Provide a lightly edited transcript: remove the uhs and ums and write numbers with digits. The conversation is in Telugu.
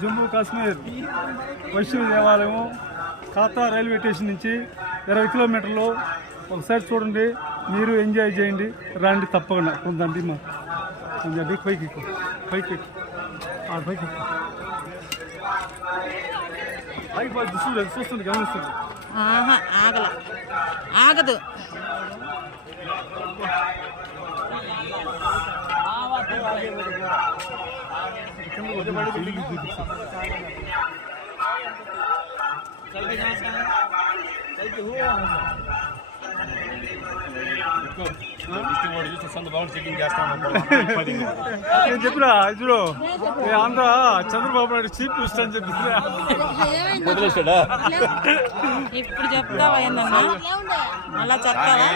జమ్మూ కాశ్మీర్ వైష్ణవ దేవాలయం ఖాతా రైల్వే స్టేషన్ నుంచి 20 కిలోమీటర్లు. ఒకసారి చూడండి, మీరు ఎంజాయ్ చేయండి, రండి తప్పకుండా. కొందండి మా కొంచెం పైకి పైకి పైకి పైకి చూస్తుంది గమనిస్తుంది. ఆగదు. నేను చెప్పినా చూడు, ఆంధ్ర చంద్రబాబు నాయుడు చీఫ్ మినిస్టర్ అని చెప్పినా. ఇప్పుడు చెప్తావా? ఏందన్నా అలా చెప్తావా?